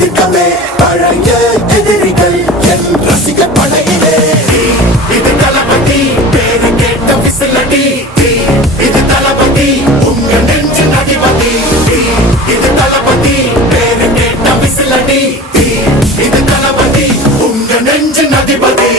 எதிர்க்கவே பழைய எதிரிகள் என் ரசிக படையிலே. இது தளபதி பேரு கேட்ட விசிலடி, இது தளபதி உங்க நெஞ்சு அதிபதி. இது தளபதி பேரு கேட்ட விசிலடி, இது தளபதி உங்க நெஞ்சு அதிபதி.